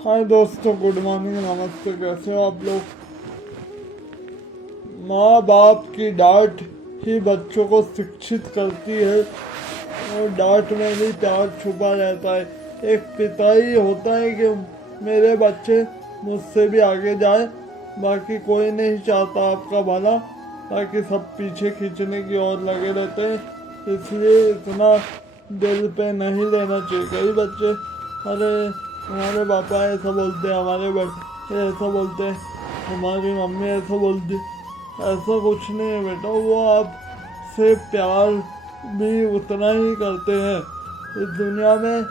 हाय दोस्तों, good morning, नमस्ते। कैसे हो आप लोग? माँ बाप की डांट ही बच्चों को शिक्षित करती है और डांट में भी प्यार छुपा रहता है। एक पिता ही होता है कि मेरे बच्चे मुझसे भी आगे जाए, बाकी कोई नहीं चाहता आपका भला, बाकी सब पीछे खींचने की ओर लगे रहते हैं। इसलिए इतना दिल पे नहीं लेना चाहिए। कई बच्चे, अरे हमारे पापा ऐसा बोलते हैं, हमारे बच्चे ऐसा बोलते हैं, हमारी मम्मी ऐसा बोलती। ऐसा कुछ नहीं है बेटा, वो आपसे प्यार भी उतना ही करते हैं। इस दुनिया में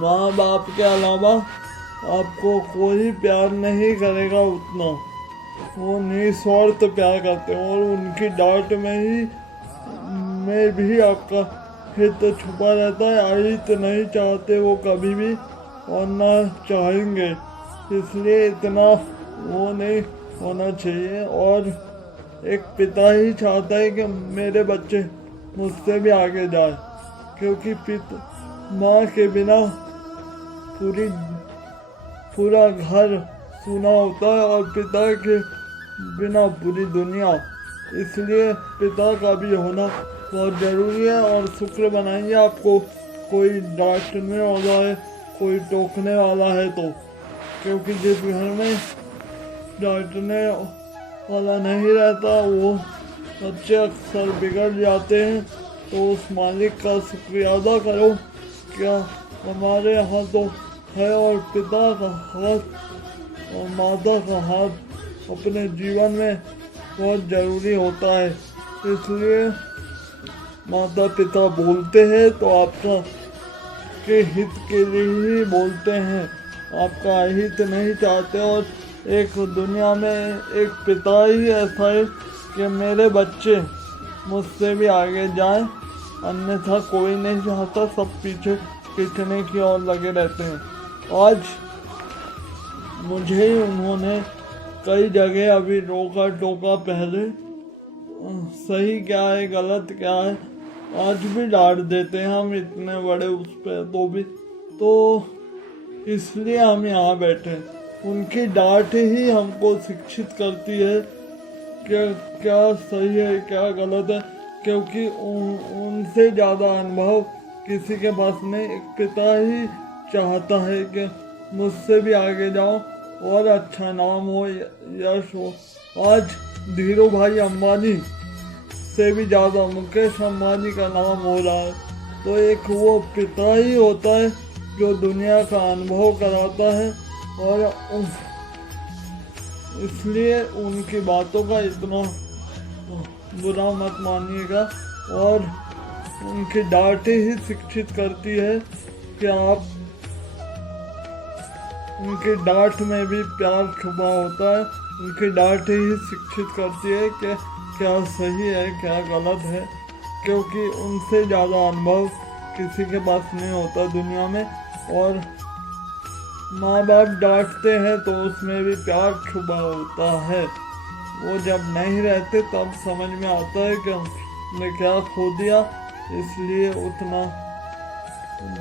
माँ बाप के अलावा आपको कोई प्यार नहीं करेगा उतना। वो निस्वार्थ प्यार करते हैं और उनकी डांट में भी आपका हित छुपा रहता है। अहित नहीं चाहते वो कभी भी, और ना चाहेंगे। इसलिए इतना वो नहीं होना चाहिए। और एक पिता ही चाहता है कि मेरे बच्चे मुझसे भी आगे जाए, क्योंकि माँ के बिना पूरा घर सूना होता है और पिता के बिना पूरी दुनिया। इसलिए पिता का भी होना बहुत ज़रूरी है। और शुक्र बनाइए आपको कोई डांटने वाला है, कोई टोकने वाला है तो, क्योंकि जिस घर में डांटने वाला नहीं रहता वो बच्चे अक्सर बिगड़ जाते हैं। तो उस मालिक का शुक्रिया अदा करो, क्या हमारे यहाँ तो है। और पिता का हाथ और माता का हाथ अपने जीवन में बहुत ज़रूरी होता है। इसलिए माता पिता बोलते हैं तो आपका के हित के लिए ही बोलते हैं, आपका हित नहीं चाहते। और एक दुनिया में एक पिता ही ऐसा है कि मेरे बच्चे मुझसे भी आगे जाएं, अन्यथा कोई नहीं चाहता। सब पीछे खींचने की ओर लगे रहते हैं। आज मुझे उन्होंने कई जगह अभी रोका टोका, पहले सही क्या है गलत क्या है आज भी डांट देते हैं हम, इतने बड़े उस पे तो भी। तो इसलिए हम यहाँ बैठे हैं। उनकी डांट ही हमको शिक्षित करती है क्या क्या सही है क्या गलत है, क्योंकि उनसे ज़्यादा अनुभव किसी के पास नहीं। एक पिता ही चाहता है कि मुझसे भी आगे जाओ और अच्छा नाम हो, यश हो। आज धीरू भाई अंबानी से भी ज़्यादा मुकेश अंबानी का नाम हो रहा है। तो एक वो पिता ही होता है जो दुनिया का अनुभव कराता है। और इसलिए उनकी बातों का इतना बुरा मत मानिएगा। और उनकी डांट ही शिक्षित करती है कि आप, उनकी डांट में भी प्यार छुपा होता है। उनकी डांट ही शिक्षित करती है कि क्या सही है क्या गलत है, क्योंकि उनसे ज़्यादा अनुभव किसी के पास नहीं होता दुनिया में। और माँ बाप डांटते हैं तो उसमें भी प्यार छुपा होता है। वो जब नहीं रहते तब समझ में आता है कि हमने क्या खो दिया। इसलिए उतना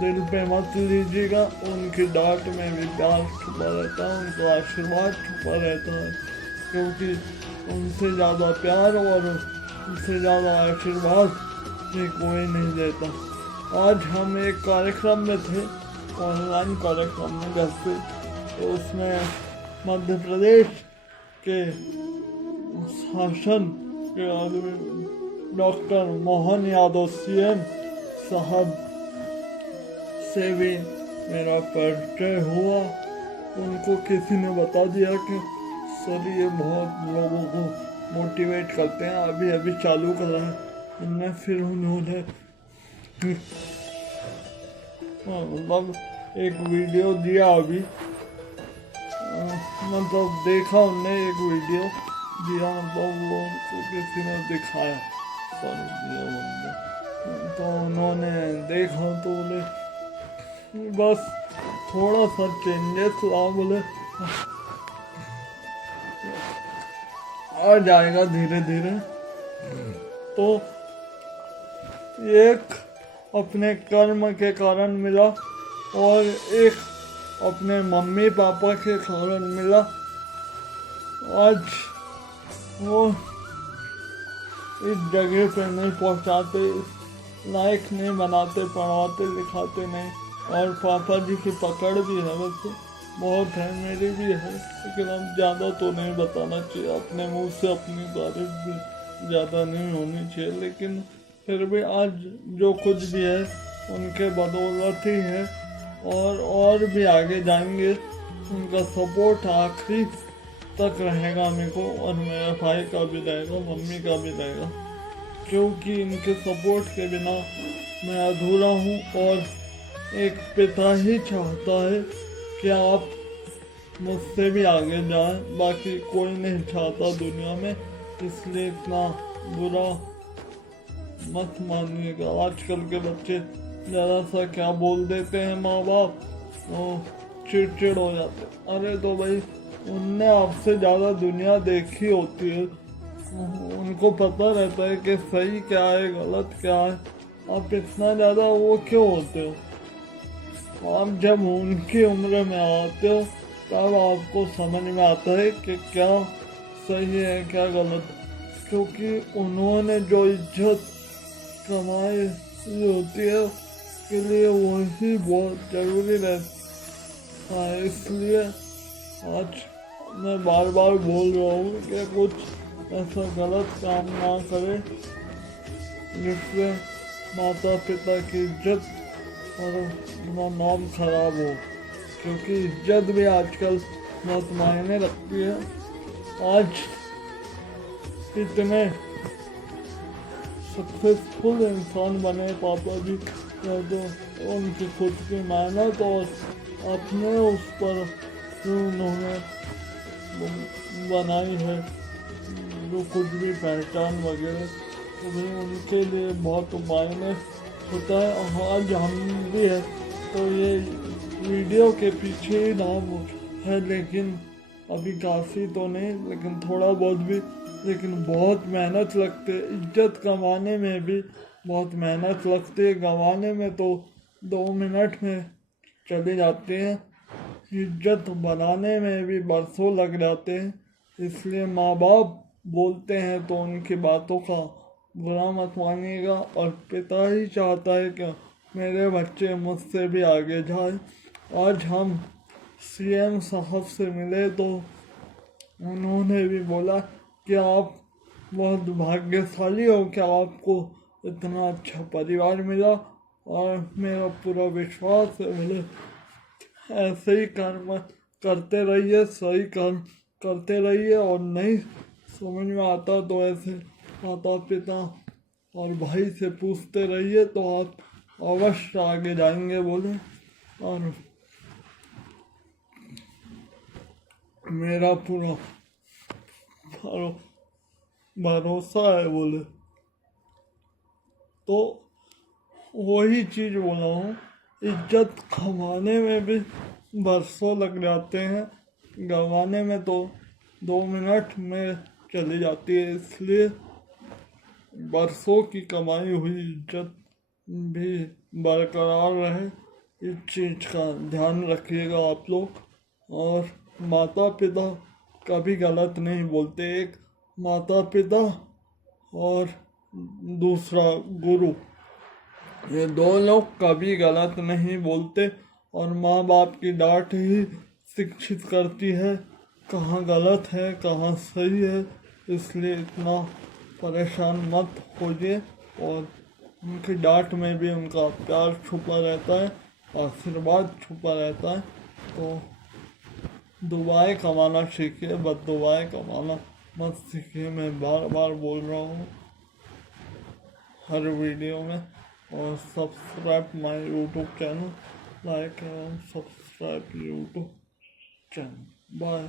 दिल पे मत लीजिएगा। उनकी डांट में भी प्यार छुपा रहता है, उनका आशीर्वाद छुपा रहता है, क्योंकि उनसे ज़्यादा प्यार और उनसे ज़्यादा आशीर्वाद भी कोई नहीं देता। आज हम एक कार्यक्रम में थे, ऑनलाइन कार्यक्रम में घर से। तो उसमें मध्य प्रदेश के शासन के आदमी डॉक्टर मोहन यादव सीएम साहब से भी मेरा परिचय हुआ। उनको किसी ने बता दिया कि सर ये बहुत लोगों को मोटिवेट करते हैं, अभी अभी चालू कर रहे हैं उनने। फिर उन्होंने मतलब एक वीडियो दिया अभी, मतलब देखा उनने एक वीडियो दिया, मतलब वो उनको किसी ने दिखाया सर दिया बंदा। तो उन्होंने देखा तो बोले बस थोड़ा सा चेंजेस ला, बोले आ जाएगा धीरे धीरे। तो एक अपने कर्म के कारण मिला और एक अपने मम्मी पापा के कारण मिला। आज वो इस जगह पे नहीं पहुंचाते, इस लायक नहीं बनाते, पढ़ाते लिखाते नहीं। और पापा जी की पकड़ भी है, वैसे बहुत है, मेरी भी है, लेकिन हम ज़्यादा तो नहीं बताना चाहिए। अपने मुंह से अपनी तारीफ भी ज़्यादा नहीं होनी चाहिए, लेकिन फिर भी आज जो कुछ भी है उनके बदौलत ही है, और भी आगे जाएंगे। उनका सपोर्ट आखिरी तक रहेगा मेरे को, और मेरे भाई का भी रहेगा, मम्मी का भी रहेगा, क्योंकि इनके सपोर्ट के बिना मैं अधूरा हूँ। और एक पिता ही चाहता है कि आप मुझसे भी आगे जाएं, बाकी कोई नहीं चाहता दुनिया में। इसलिए इतना बुरा मत मानिएगा। आजकल के बच्चे ज़रा सा क्या बोल देते हैं माँ बाप, वो चिड़चिड़ हो जाते। अरे तो भाई उनने आपसे ज़्यादा दुनिया देखी होती है, उनको पता रहता है कि सही क्या है गलत क्या है। आप इतना ज़्यादा वो क्यों होते हो? आप जब उनकी उम्र में आते हो तब आपको समझ में आता है कि क्या सही है क्या गलत, क्योंकि उन्होंने जो इज्जत कमाई होती है उसके लिए वही बहुत ज़रूरी रहता है। इसलिए आज मैं बार बार बोल रहा हूँ कि कुछ ऐसा गलत काम ना करें जिससे माता पिता की इज्जत और अपना नाम खराब हो, क्योंकि इज्जत भी आजकल बहुत मायने रखती है। आज इतने सक्सेसफुल इंसान बने पापा जी, तो उनकी खुद की मेहनत और अपने उस पर जो उन्होंने बनाई है, जो कुछ भी पहचान वगैरह, तो भी उनके लिए बहुत मायने होता है। आज हम भी है तो ये वीडियो के पीछे ही नाम है, लेकिन अभी काफ़ी तो नहीं, लेकिन थोड़ा बहुत भी, लेकिन बहुत मेहनत लगती है। इज्जत कमाने में भी बहुत मेहनत लगती है, गंवाने में तो 2 मिनट में चले जाते हैं। इज्जत बनाने में भी बरसों लग जाते हैं। इसलिए माँ बाप बोलते हैं तो उनकी बातों का बुरा मत मानिएगा। और पिता ही चाहता है कि मेरे बच्चे मुझसे भी आगे जाए। आज हम सीएम साहब से मिले तो उन्होंने भी बोला कि आप बहुत भाग्यशाली हो कि आपको इतना अच्छा परिवार मिला, और मेरा पूरा विश्वास है बोले ऐसे ही कर्म करते रहिए, सही कर्म करते रहिए, और नहीं समझ में आता तो ऐसे माता पिता और भाई से पूछते रहिए तो आप अवश्य आगे जाएंगे बोले। और मेरा पूरा भरोसा है बोले, तो वही चीज़ बोला हूँ। इज्जत कमाने में भी बरसों लग जाते हैं, गंवाने में तो 2 मिनट में चली जाती है। इसलिए बरसों की कमाई हुई इज्जत भी बरकरार रहे, इस चीज़ का ध्यान रखिएगा आप लोग। और माता पिता कभी गलत नहीं बोलते। एक माता पिता और दूसरा गुरु, ये 2 लोग कभी गलत नहीं बोलते, और माँ बाप की डांट ही शिक्षित करती है कहाँ गलत है कहाँ सही है। इसलिए इतना परेशान मत होइए, और उनकी डांट में भी उनका प्यार छुपा रहता है, आशीर्वाद छुपा रहता है। तो दुआएं कमाना सीखिए, बस दुआएं कमाना मत सीखिए। मैं बार बार बोल रहा हूँ हर वीडियो में। और subscribe my YouTube channel, like and subscribe YouTube channel. Bye.